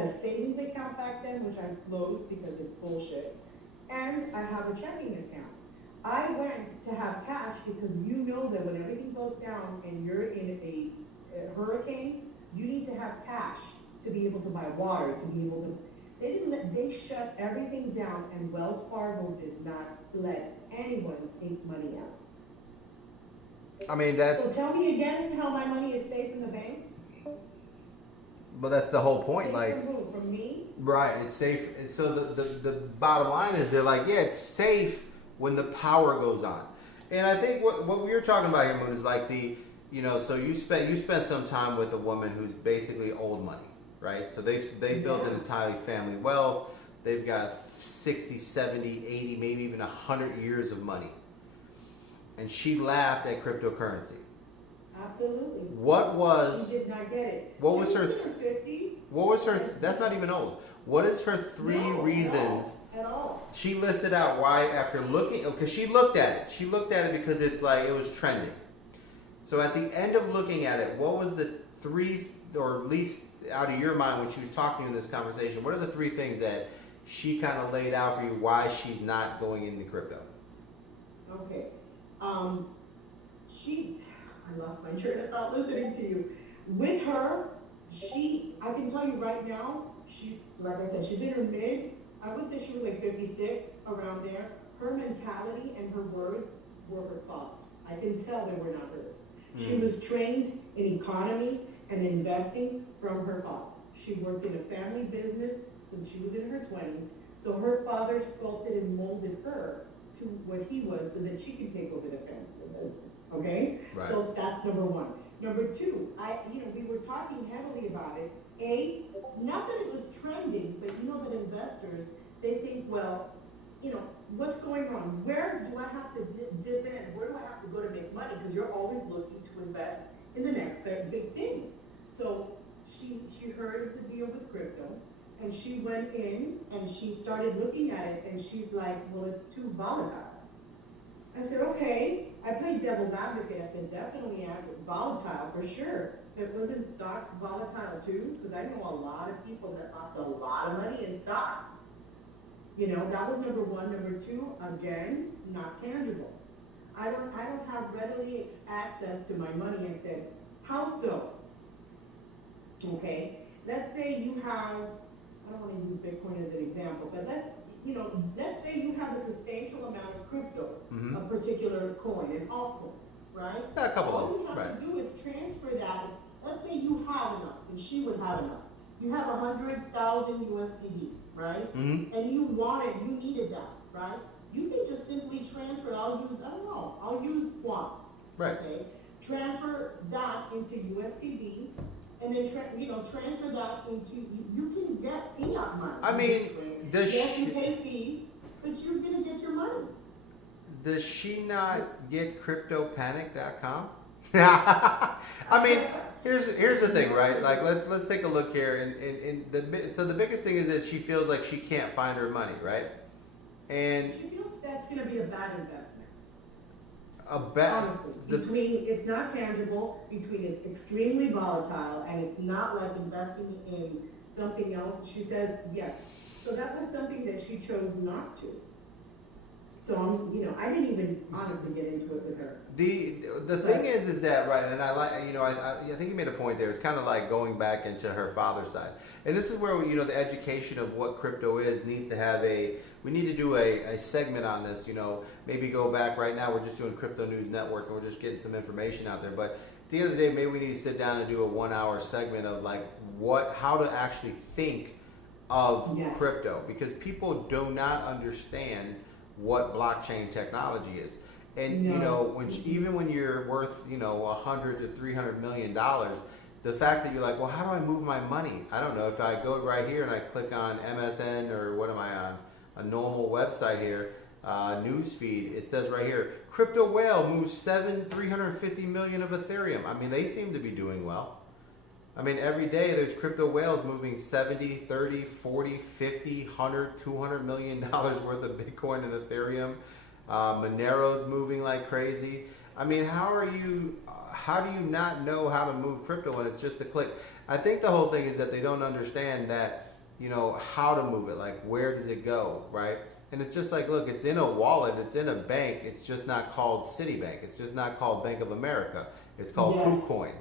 a savings account back then, which I closed because it's bullshit, and I have a checking account. I went to have cash because you know that when everything goes down and you're in a hurricane, you need to have cash to be able to buy water, to be able to. They shut everything down, and Wells Fargo did not let anyone take money out. I mean, that's. So tell me again how my money is safe in the bank. But that's the whole point. Safe Like, from who? From me? right, it's safe. And so the bottom line is they're like, yeah, it's safe when the power goes on. And I think what we were talking about here, Moon, is like so you spent some time with a woman who's basically old money, right? So they built an entirely family wealth. They've got 60, 70, 80, maybe even 100 years of money. And she laughed at cryptocurrency. Absolutely. What was? She did not get it. What she was her? In her 50s. What was her? That's not even old. What is her three reasons? At all. She listed out why after looking, because she looked at it. She looked at it because it's like it was trending. So at the end of looking at it, what was the three, or at least out of your mind when she was talking in this conversation, what are the three things that she kind of laid out for you why she's not going into crypto? Okay. I lost my train of thought listening to you. With her, I can tell you right now, like I said, she's in her mid, I would say she was like 56, around there. Her mentality and her words were her father's. I can tell they were not hers. She was trained in economy and investing from her father. She worked in a family business since she was in her 20s. So her father sculpted and molded her to what he was so that she could take over the family business. Okay? Right. So that's number one. Number two, we were talking heavily about it. Not that it was trending, but you know that investors, they think, well, what's going on? Where do I have to dip in? Where do I have to go to make money? Because you're always looking to invest in the next big thing. So she heard the deal with crypto, and she went in and she started looking at it, and she's like, well, it's too volatile. I said, okay. I played devil's advocate. I said, definitely volatile for sure. It wasn't stocks volatile too, because I know a lot of people that lost a lot of money in stock. That was number one. Number two, again, not tangible. I don't have readily access to my money. I said, how so? Okay, let's say you have, I don't want to use Bitcoin as an example, but let's say you have a substantial amount of crypto, a particular coin, an altcoin, right? A couple All of them, you have right. to do is transfer that. Let's say you have enough, and she would have enough. You have 100,000 USDD, right? Mm-hmm. And you needed that, right? You can just simply transfer. I'll use Quant. Right. Okay. Transfer that into USDD, and then transfer that into. You can get fiat money. I mean, you pay fees, but you're gonna get your money. Does she not get CryptoPanic.com? I mean, here's the thing, right? Like, let's take a look here. So the biggest thing is that she feels like she can't find her money, right? And she feels that's going to be a bad investment. Honestly, between it's not tangible, between it's extremely volatile, and it's not like investing in something else. She says yes. So that was something that she chose not to. So I didn't even honestly get into it with her. The thing is that right, and I like I think you made a point there. It's kind of like going back into her father's side, and this is where the education of what crypto is needs to have we need to do a segment on this. Maybe go back right now. We're just doing Crypto News Network, and we're just getting some information out there. But at the end of the day, maybe we need to sit down and do a 1-hour segment of like how to actually think of crypto, because people do not understand what blockchain technology is. And even when you're worth $100 to $300 million, the fact that you're like, well, how do I move my money? I don't know. If I go right here and I click on MSN, or what am I on? A normal website here, news feed, it says right here, Crypto Whale moves 350 million of Ethereum. I mean, they seem to be doing well. I mean, every day there's crypto whales moving 70, 30, 40, 50, 100, $200 million worth of Bitcoin and Ethereum. Monero's moving like crazy. I mean, how do you not know how to move crypto when it's just a click? I think the whole thing is that they don't understand that how to move it, like where does it go, right? And it's just like, look, it's in a wallet, it's in a bank, it's just not called Citibank, it's just not called Bank of America, it's called Yes. KuCoin,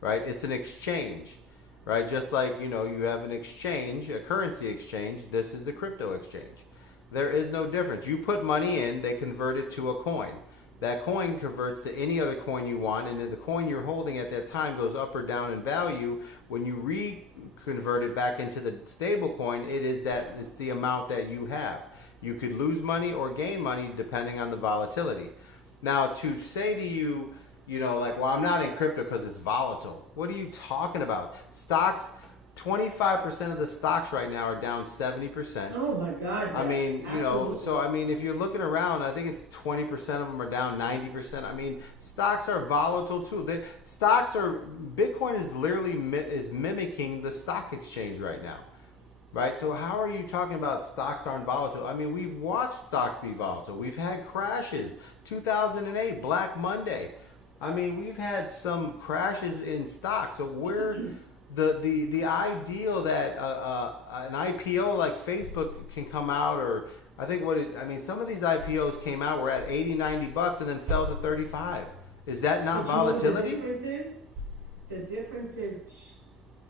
right? It's an exchange, right? Just like, you have an exchange, a currency exchange, this is the crypto exchange. There is no difference. You put money in, they convert it to a coin. That coin converts to any other coin you want, and then the coin you're holding at that time goes up or down in value. When you reconvert it back into the stable coin, it's the amount that you have. You could lose money or gain money depending on the volatility. Now, to say to you, like, well, I'm not in crypto because it's volatile. What are you talking about? Stocks, 25% of the stocks right now are down 70%. Oh my God. I mean, absolutely. so I mean, if you're looking around, I think it's 20% of them are down 90%. I mean, stocks are volatile too. Bitcoin is literally is mimicking the stock exchange right now, right? So how are you talking about stocks aren't volatile? I mean, we've watched stocks be volatile. We've had crashes. 2008, Black Monday. I mean, we've had some crashes in stocks. So the ideal that an IPO like Facebook can come out, or I think some of these IPOs came out, were at $80-$90 and then fell to 35. Is that not But you know what volatility? The difference is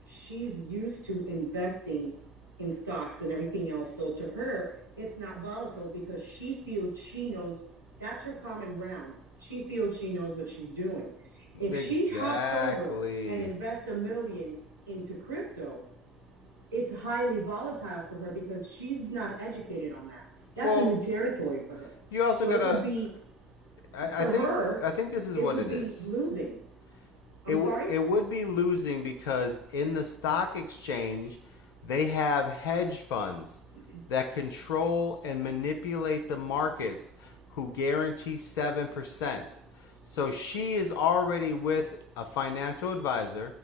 she's used to investing in stocks and everything else. So to her, it's not volatile because she feels she knows. That's her common ground. She feels she knows what she's doing. If she hops over and invests $1 million into crypto, it's highly volatile for her because she's not educated on that. That's a new territory for her. You also It would gotta. be, I think this is what it would be is. losing. It would be losing because in the stock exchange, they have hedge funds that control and manipulate the markets who guarantee 7%. So she is already with a financial advisor.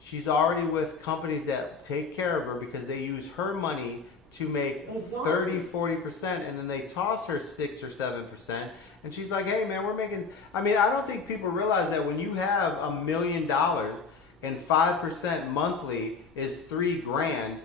She's already with companies that take care of her because they use her money to make 30-40%, and then they toss her 6 or 7%. And she's like, hey man, we're making, I don't think people realize that when you have $1 million and 5% monthly is $3,000,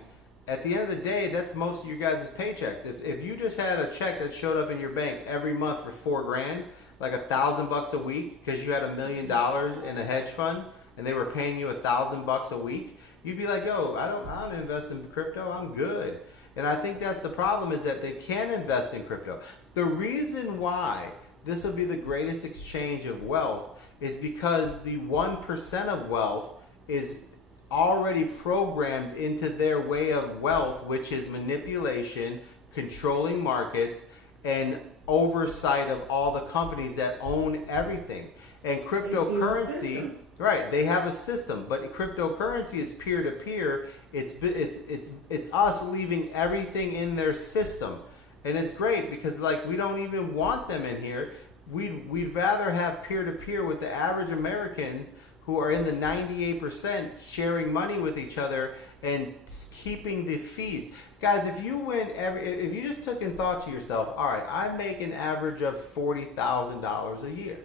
at the end of the day, that's most of you guys' paychecks. If you just had a check that showed up in your bank every month for $4,000, like $1,000 a week, because you had $1 million in a hedge fund and they were paying you $1,000 a week, you'd be like, yo, I don't invest in crypto, I'm good. And I think that's the problem, is that they can invest in crypto. The reason why this will be the greatest exchange of wealth is because the 1% of wealth is already programmed into their way of wealth, which is manipulation, controlling markets, and oversight of all the companies that own everything. And cryptocurrency, right, they have a system, but cryptocurrency is peer-to-peer. It's us leaving everything in their system. And it's great because, like, we don't even want them in here. We'd rather have peer-to-peer with the average Americans who are in the 98% sharing money with each other and keeping the fees. Guys, if you just took and thought to yourself, all right, I make an average of $40,000 a year.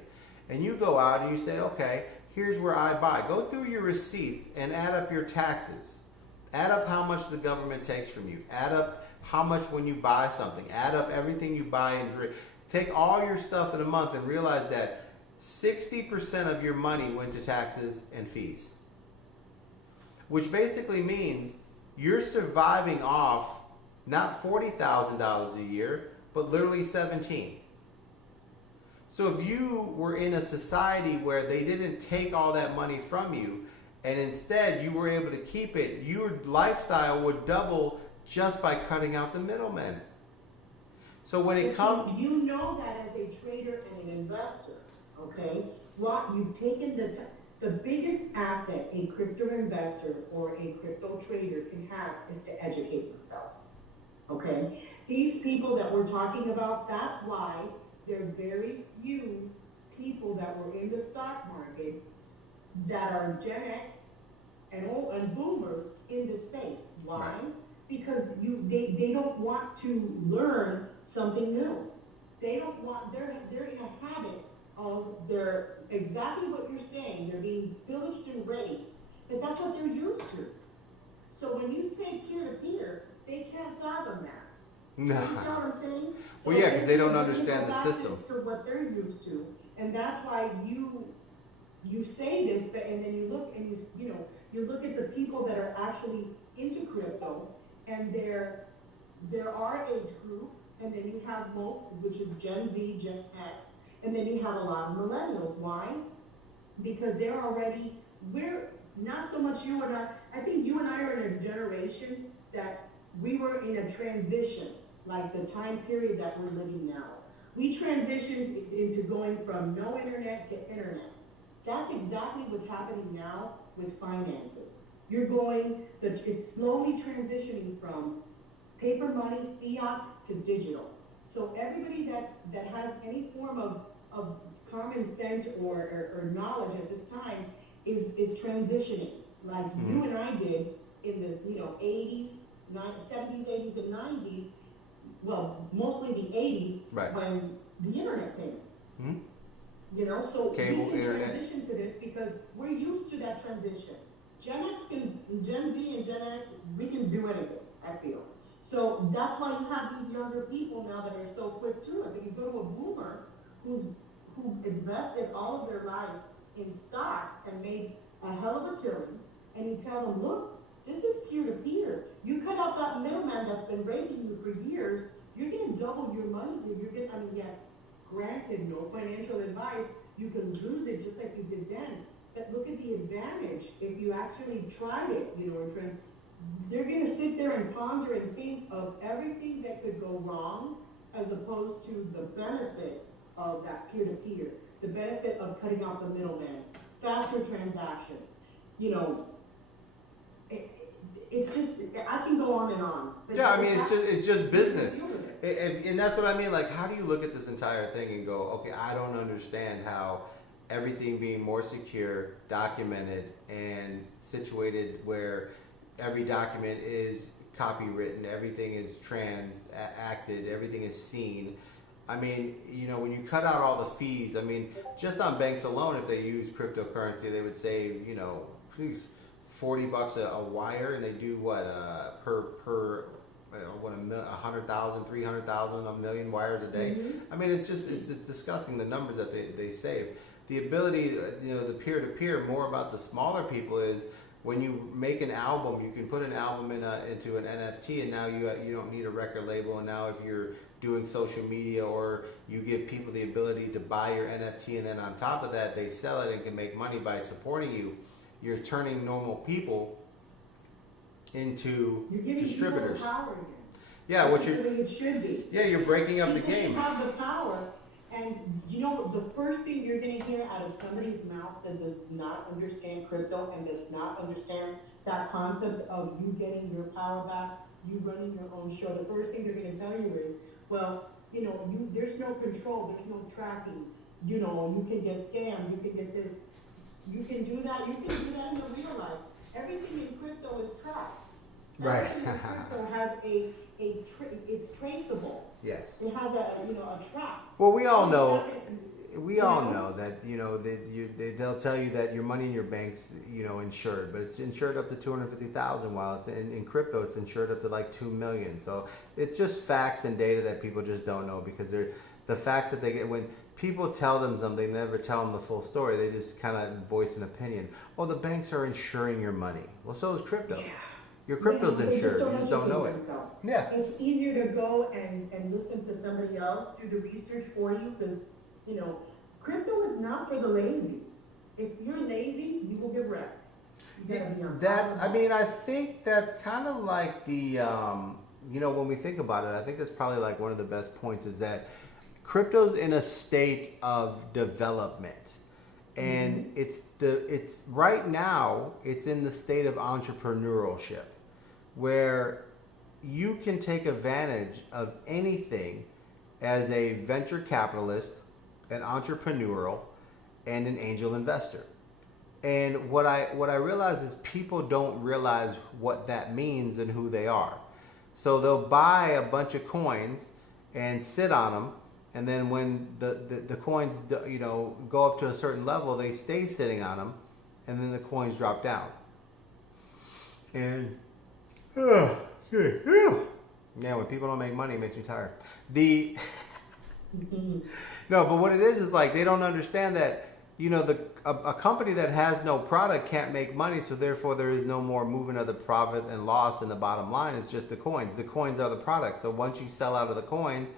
And you go out and you say, okay, here's where I buy. Go through your receipts and add up your taxes. Add up how much the government takes from you. Add up how much when you buy something. Add up everything you buy and drink. Take all your stuff in a month and realize that 60% of your money went to taxes and fees. Which basically means you're surviving off not $40,000 a year, but literally 17. So if you were in a society where they didn't take all that money from you, and instead you were able to keep it, your lifestyle would double just by cutting out the middlemen. So when it comes... You know that as a trader and an investor, okay? What you've taken the biggest asset a crypto investor or a crypto trader can have is to educate themselves, okay? These people that we're talking about, that's why there are very few people that were in the stock market that are Gen X and boomers in this space. Why? Right. Because they don't want to learn something new. They don't want, they're in a habit of exactly what you're saying, they're being pillaged and raped, but that's what they're used to. So when you say peer-to-peer, from that. No. You understand what I'm saying? Well, yeah, 'cause they don't basically, understand go the back system. To what they're used to, and that's why you say this, but and then you look and you look at the people that are actually into crypto, and there are age group, and then you have most, which is Gen Z, Gen X, and then you have a lot of millennials. Why? Because we're not so much you and I think you and I are in a generation that we were in a transition, like the time period that we're living now. We transitioned into going from no internet to internet. That's exactly what's happening now with finances. It's slowly transitioning from paper money, fiat, to digital. So everybody that has any form of common sense or knowledge at this time is transitioning, like you and I did in the 80s, 70s, 80s, and 90s. Well, mostly the 80s, Right. when the internet came. So Cable, we can internet. transition to this because we're used to that transition. Gen Z and Gen X, we can do anything, I feel. So that's why you have these younger people now that are so quick to it. But you go to a boomer who invested all of their life in stocks and made a hell of a killing, and you tell them, look, this is peer-to-peer. You cut out that middleman that's been raking you for years, you're gonna double your money. Yes, granted, no financial advice, you can lose it just like you did then. But look at the advantage if you actually tried it, they're gonna sit there and ponder and think of everything that could go wrong as opposed to the benefit of that peer-to-peer, the benefit of cutting out the middleman, faster transactions. It's just, I can go on and on. But Yeah, I mean, it's just business. deal with it. And that's what I mean. Like, how do you look at this entire thing and go, okay, I don't understand how everything being more secure, documented, and situated where every document is copywritten, everything is acted, everything is seen. I mean, when you cut out all the fees, I mean, just on banks alone, if they use cryptocurrency, they would save, please, $40 a wire, and they do what per 100,000, 300,000, a million wires a day. I mean, it's disgusting the numbers that they save. The ability, the peer-to-peer, more about the smaller people is when you make an album, you can put an album into an NFT, and now you don't need a record label. And now if you're doing social media, or you give people the ability to buy your NFT, and then on top of that they sell it and can make money by supporting you, you're turning normal people into You're giving distributors. people power again. Yeah, That's the way it should be. Yeah, you're breaking up the People game. should have the power, and the first thing you're gonna hear out of somebody's mouth that does not understand crypto and does not understand that concept of you getting your power back, you running your own show, the first thing they're gonna tell you is, well, there's no control, there's no tracking, you can get scammed, you can get this. You can do that in the real life. Everything in crypto is tracked. Right. Everything in crypto has it's traceable. Yes. It has a track. Well, we all know. We know that they'll tell you that your money in your bank's insured, but it's insured up to 250,000. While it's in crypto, it's insured up to like 2 million. So it's just facts and data that people just don't know, because they're the facts that they get when people tell them something. They never tell them the full story. They just kind of voice an opinion. Oh, the banks are insuring your money. Well, so is crypto. Yeah. Your crypto's They insured. You just don't educate know it. themselves. Yeah. It's easier to go and listen to somebody else do the research for you, because crypto is not for the lazy. If you're lazy, you will get wrecked. You gotta be on top of it. I think that's kind of like the when we think about it, I think that's probably like one of the best points is that crypto's in a state of development. And it's right now it's in the state of entrepreneurship, where you can take advantage of anything as a venture capitalist, an entrepreneurial, and an angel investor. And what I realize is people don't realize what that means and who they are. So they'll buy a bunch of coins and sit on them, and then when the coins go up to a certain level, they stay sitting on them, and then the coins drop down. And Yeah, when people don't make money, it makes me tired. The No, but what it is like they don't understand that a company that has no product can't make money, so therefore there is no more movement of the profit and loss in the bottom line. It's just the coins. The coins are the product. So once you sell out of the coins,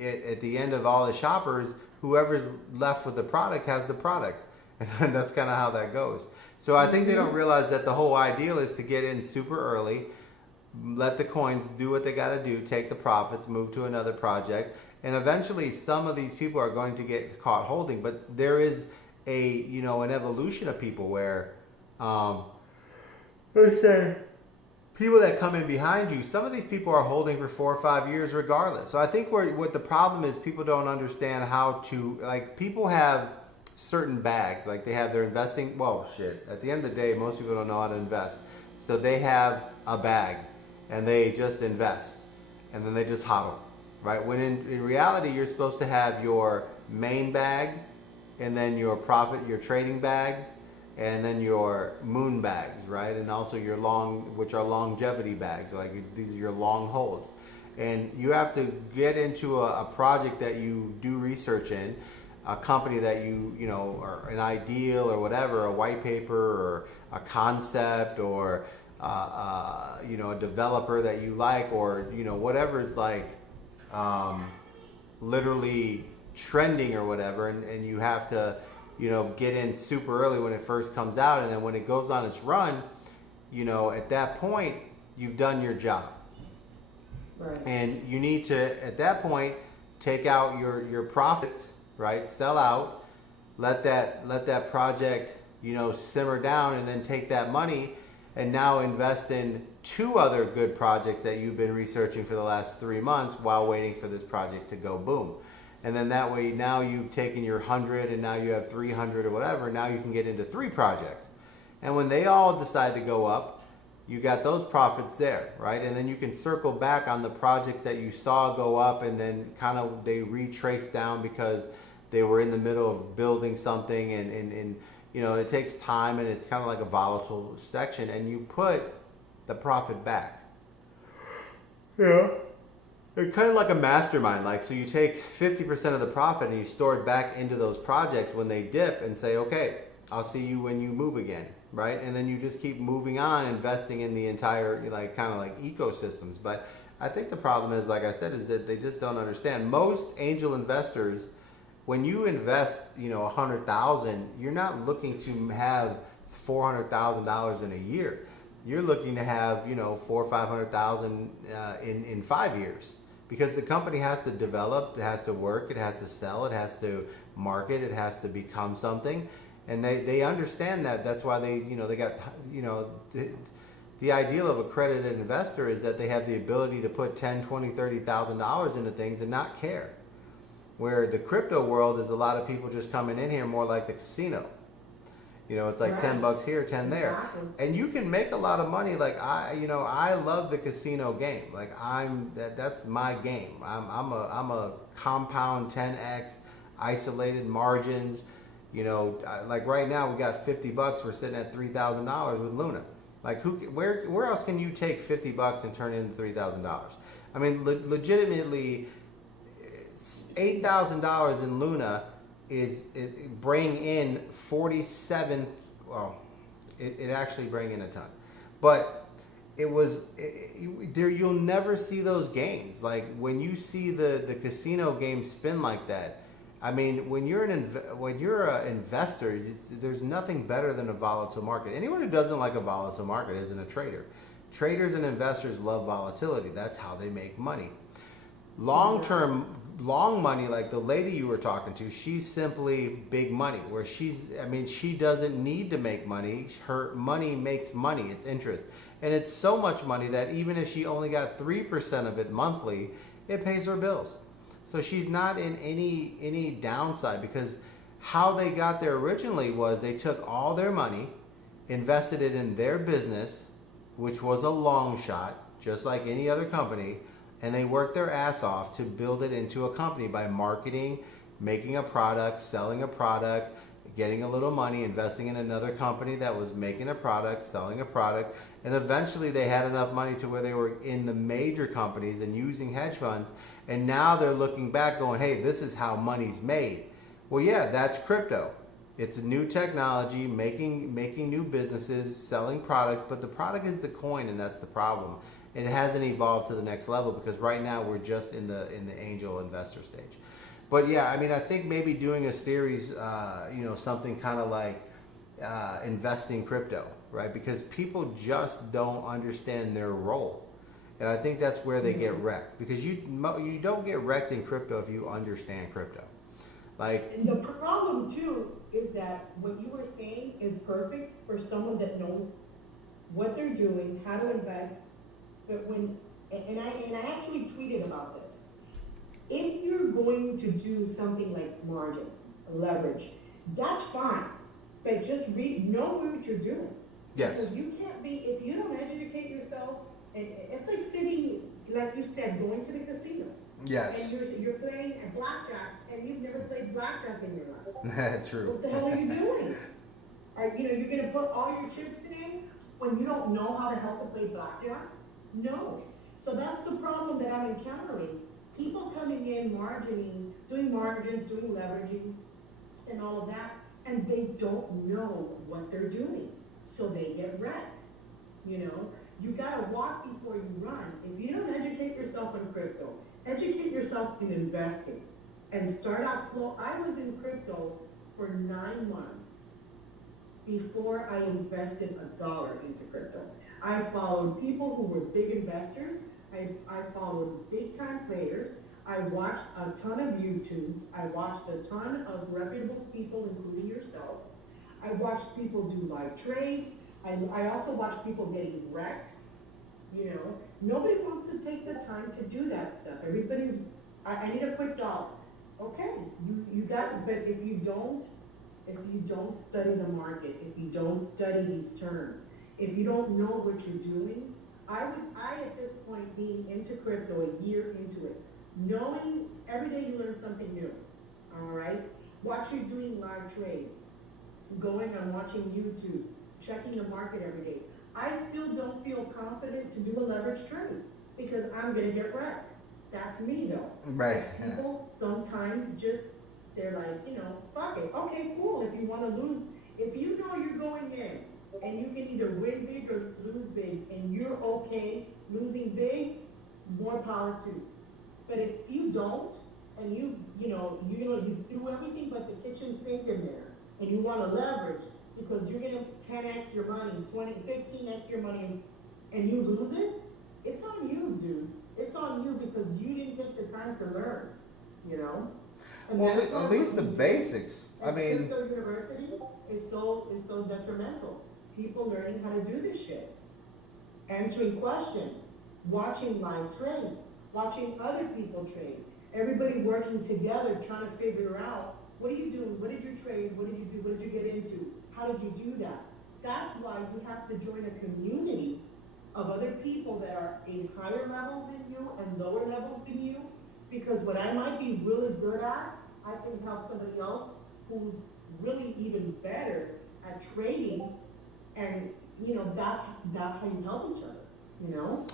at the end of all the shoppers, whoever's left with the product has the product, and that's kind of how that goes. So I think they don't realize that the whole ideal is to get in super early, let the coins do what they got to do, take the profits, move to another project. And eventually some of these people are going to get caught holding, but there is an evolution of people where, let's say, people that come in behind you, some of these people are holding for 4 or 5 years regardless. So I think what the problem is, people don't understand how to, like, people have certain bags, like they have their investing, at the end of the day, most people don't know how to invest. So they have a bag and they just invest and then they just hodl. Right? When in reality, you're supposed to have your main bag and then your profit, your trading bags, and then your moon bags, right? And also your which are longevity bags, like these are your long holds. And you have to get into a project that you do research in, a company that or an ideal or whatever, a white paper or a concept or, a developer that you like, or, whatever's like, literally trending or whatever, and you have to get in super early when it first comes out, and then when it goes on its run, at that point you've done your job. Right. And you need to, at that point, take out your profits, right? Sell out, let that project simmer down, and then take that money and now invest in 2 other good projects that you've been researching for the last 3 months while waiting for this project to go boom. And then that way, now you've taken your 100 and now you have 300 or whatever. Now you can get into 3 projects. And when they all decide to go up, you got those profits there, right? And then you can circle back on the projects that you saw go up, and then kind of they retrace down because they were in the middle of building something, and it takes time, and it's kind of like a volatile section, and you put the profit back. Yeah. It's kind of like a mastermind. Like, so you take 50% of the profit and you store it back into those projects when they dip, and say, okay, I'll see you when you move again, right? And then you just keep moving on, investing in the entire, kind of like ecosystems. But I think the problem is, like I said, is that they just don't understand. Most angel investors, when you invest, $100,000, you're not looking to have $400,000 in a year. You're looking to have, $400,000 or $500,000 in 5 years, because the company has to develop, it has to work, it has to sell, it has to market, it has to become something, and they understand that. That's why they got the ideal of a accredited investor is that they have the ability to put $10,000, $20,000, $30,000 into things and not care. Where the crypto world is a lot of people just coming in here more like the casino. It's like right. $10 here, 10 there. Exactly. And you can make a lot of money. Like I love the casino game. Like that's my game. I'm a compound 10x, isolated margins. Like right now we got $50. We're sitting at $3,000 with Luna. Like where else can you take $50 and turn it into $3,000? I mean, legitimately, $8,000 in Luna is bring in 47. Well, it actually bring in a ton, but there you'll never see those gains. Like when you see the casino game spin like that. I mean, when you're an investor, there's nothing better than a volatile market. Anyone who doesn't like a volatile market isn't a trader. Traders and investors love volatility. That's how they make money. Long-term, long money, like the lady you were talking to, she's simply big money, where she doesn't need to make money. Her money makes money. It's interest. And it's so much money that even if she only got 3% of it monthly, it pays her bills. So she's not in any downside, because how they got there originally was they took all their money, invested it in their business, which was a long shot, just like any other company, and they worked their ass off to build it into a company by marketing, making a product, selling a product, getting a little money, investing in another company that was making a product, selling a product, and eventually they had enough money to where they were in the major companies and using hedge funds, and now they're looking back going, hey, this is how money's made. Well, yeah, that's crypto. It's a new technology, making new businesses, selling products, but the product is the coin, and that's the problem. And it hasn't evolved to the next level because right now we're just in the angel investor stage. But yeah, I mean, I think maybe doing a series, something kind of like investing crypto, right? Because people just don't understand their role. And I think that's where they get wrecked, because you don't get wrecked in crypto if you understand crypto. Like, and the problem too is that what you were saying is perfect for someone that knows what they're doing, how to invest. But and I actually tweeted about this. If you're going to do something like margins, leverage, that's fine. But just know what you're doing. yes. Because you can't be, if you don't educate yourself, and it's like sitting, like you said, going to the casino. Yes. And you're playing a blackjack, and you've never played blackjack in your life. True. What the hell are you doing? You're gonna put all your chips in when you don't know how the hell to play blackjack? No. So that's the problem that I'm encountering. People coming in, margining, doing margins, doing leveraging, and all of that, and they don't know what they're doing. So they get wrecked. You gotta walk before you run. If you don't educate yourself on crypto, educate yourself in investing, and start out slow. I was in crypto for 9 months before I invested $1 into crypto. I followed people who were big investors. I followed big time players. I watched a ton of YouTubes. I watched a ton of reputable people, including yourself. I watched people do live trades. I also watched people getting wrecked. Nobody wants to take the time to do that stuff. I need a quick dollar. Okay, you got it, but if you don't study the market, if you don't study these terms, if you don't know what you're doing, I at this point, being into crypto a year into it, knowing every day you learn something new, all right? Watch you doing live trades, going and watching YouTubes, checking the market every day. I still don't feel confident to do a leverage trade because I'm gonna get wrecked. That's me though. Right. People sometimes they're like, fuck it. Okay, cool. If you want to lose, if you know you're going in and you can either win big or lose big and you're okay losing big, more power to you. But if you don't, and you threw everything but the kitchen sink in there, and you want to leverage because you're gonna 10x your money, 15x your money, and you lose it, it's on you, dude. It's on you because you didn't take the time to learn, And Well, that's at least the basics. I mean, Crypto University is so detrimental. People learning how to do this shit, answering questions, watching live trades, watching other people trade, everybody working together trying to figure out, what are you doing? What did you trade? What did you do? What did you get into? How did you do that? That's why you have to join a community of other people that are in higher levels than you and lower levels than you, because what I might be really good at, I can help somebody else who's really even better at trading, and that's how you help each other,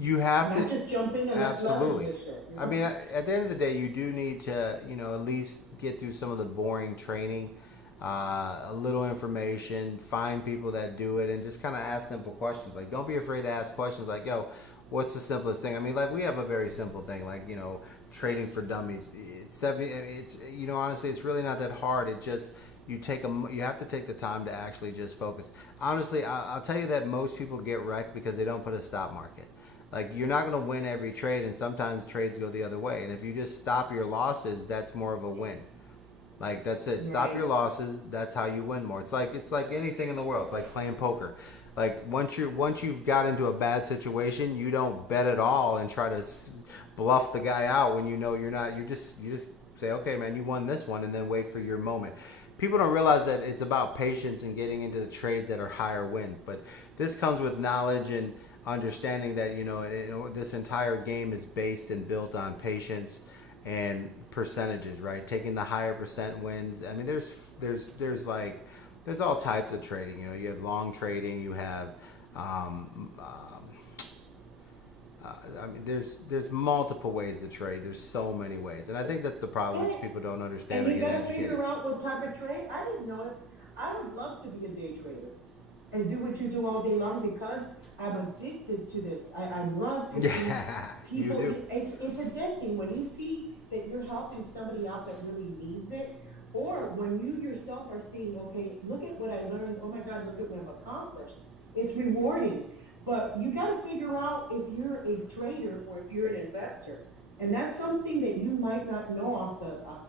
you have Not to just jump in and absolutely. this shit, I mean, at the end of the day, you do need to, at least get through some of the boring training, a little information, find people that do it, and just kind of ask simple questions. Like, don't be afraid to ask questions like, yo, what's the simplest thing? I mean, like, we have a very simple thing, like, trading for dummies. Honestly, it's really not that hard. It just, you have to take the time to actually just focus. Honestly, I'll tell you that most people get wrecked because they don't put a stop market. Like, you're not going to win every trade, and sometimes trades go the other way. And if you just stop your losses, that's more of a win. Like, that's it. Stop your losses. That's how you win more. It's like anything in the world. It's like playing poker. Like, once you've got into a bad situation, you don't bet at all and try to bluff the guy out when you're not. You just say, okay, man, you won this one, and then wait for your moment. People don't realize that it's about patience and getting into the trades that are higher wins. But this comes with knowledge and understanding that this entire game is based and built on patience and percentages, right? Taking the higher percent wins. I mean, there's all types of trading. You know, you have long trading, you have I mean, there's multiple ways to trade. There's so many ways, and I think that's the problem is people don't understand. And you gotta figure out what type of trade. I didn't know it. I would love to be a day trader and do what you do all day long because I'm addicted to this. I love to see people. You do. It's addicting when you see that you're helping somebody out that really needs it, or when you yourself are seeing, okay, look at what I learned. Oh my God, look at what I've accomplished. It's rewarding. But you got to figure out if you're a trader or if you're an investor. And that's something that you might not know off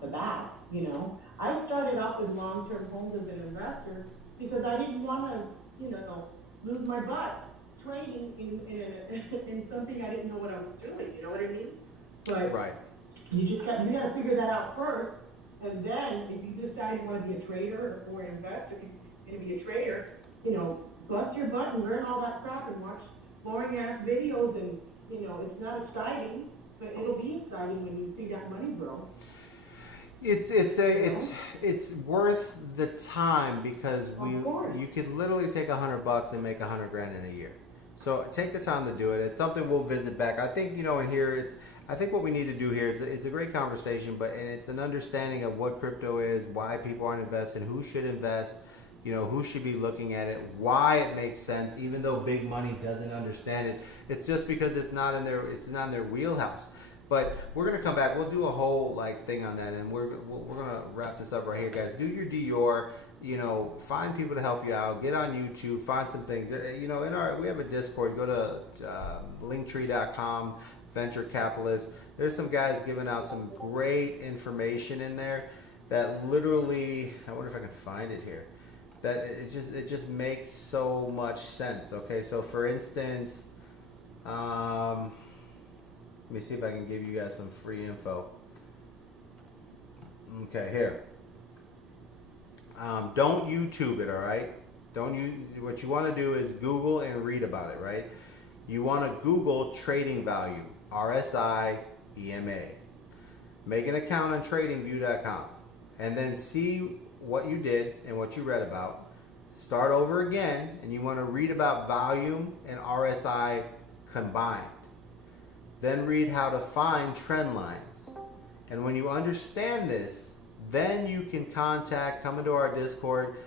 the bat, you know. I started off with long-term homes as an investor because I didn't want to, you know, lose my butt trading in something I didn't know what I was doing, you know what I mean? But Right. you got to figure that out first. And then if you decide you want to be a trader or an investor, you're going to be a trader, you know, bust your butt and learn all that crap and watch boring ass videos and, you know, it's not exciting, but it'll be exciting when you see that money grow. It's worth the time because Of course. you could literally take $100 and make $100,000 in a year. So take the time to do it. It's something we'll visit back. I think, you know, in here I think what we need to do here is it's a great conversation, but and it's an understanding of what crypto is, why people aren't investing, who should invest. You know, who should be looking at it, why it makes sense, even though big money doesn't understand it. It's just because it's not in their wheelhouse. But we're gonna come back. We'll do a whole thing on that, and we're gonna wrap this up right here, guys. Do your Dior. You know, find people to help you out. Get on YouTube. Find some things. You know, we have a Discord. Go to linktree.com, venture capitalists. There's some guys giving out some great information in there that literally. I wonder if I can find it here. That it just makes so much sense. Okay, so for instance, let me see if I can give you guys some free info. Okay, here. Don't YouTube it, all right? What you want to do is Google and read about it, right? You want to Google trading value, RSI, EMA. Make an account on tradingview.com and then see what you did and what you read about. Start over again, and you want to read about volume and RSI combined. Then read how to find trend lines. And when you understand this, then you can come into our Discord,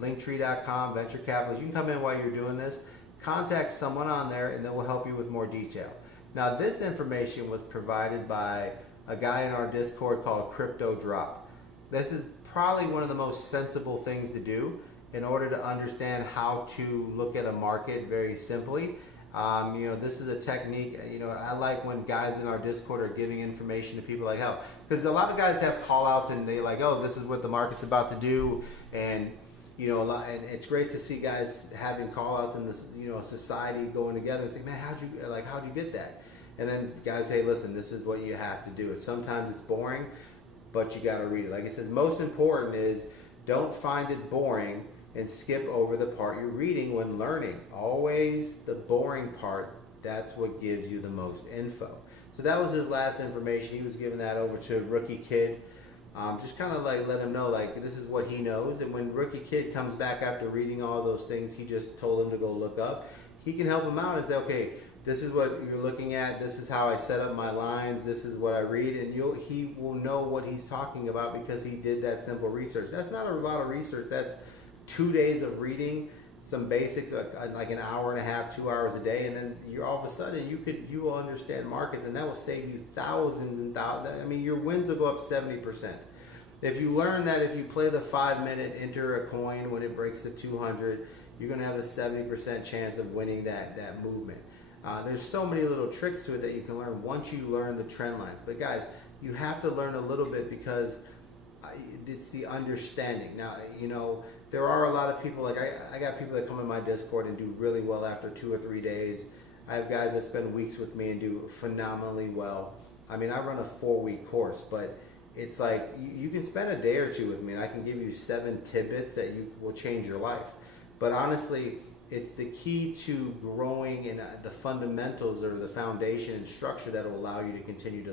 linktree.com, venture capitalist. You can come in while you're doing this, contact someone on there, and they will help you with more detail. Now, this information was provided by a guy in our Discord called Crypto Drop. This is probably one of the most sensible things to do in order to understand how to look at a market very simply. You know, this is a technique, you know, I like when guys in our Discord are giving information to people like hell. Because a lot of guys have call outs and they like, oh, this is what the market's about to do. And, you know, and it's great to see guys having call outs in this, you know, society going together and saying, man, how'd you get that? And then guys say, listen, this is what you have to do. Sometimes it's boring, but you got to read it. Like it says, most important is don't find it boring and skip over the part you're reading when learning. Always the boring part, that's what gives you the most info. So that was his last information. He was giving that over to Rookie Kid. Just kind of like let him know like this is what he knows. And when Rookie Kid comes back after reading all those things he just told him to go look up, he can help him out and say, okay, this is what you're looking at. This is how I set up my lines. This is what I read. And he will know what he's talking about because he did that simple research. That's not a lot of research. That's 2 days of reading some basics, like an hour and a half, 2 hours a day, and then you're all of a sudden you will understand markets, and that will save you thousands and thousands. I mean, your wins will go up 70%. If you learn that if you play the 5-minute enter a coin when it breaks to 200, you're going to have a 70% chance of winning that movement. There's so many little tricks to it that you can learn once you learn the trend lines. But guys, you have to learn a little bit because it's the understanding. Now, you know, there are a lot of people, like I got people that come in my Discord and do really well after 2 or 3 days. I have guys that spend weeks with me and do phenomenally well. I mean, I run a 4-week course, but it's like you can spend a day or two with me and I can give you 7 tidbits that you will change your life. But honestly, it's the key to growing in the fundamentals or the foundation and structure that will allow you to continue to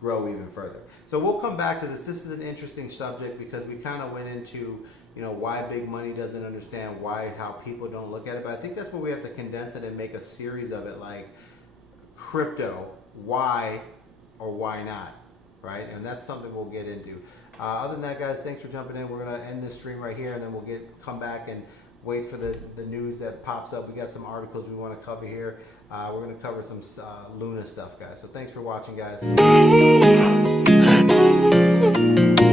grow even further. So we'll come back to this. This is an interesting subject because we kind of went into, you know, why big money doesn't understand how people don't look at it. But I think that's where we have to condense it and make a series of it, like crypto, why or why not, right? And that's something we'll get into. Other than that, guys, thanks for jumping in. We're gonna end this stream right here, and then we'll come back and wait for the news that pops up. We got some articles we want to cover here. We're gonna cover some Luna stuff, guys. So thanks for watching, guys.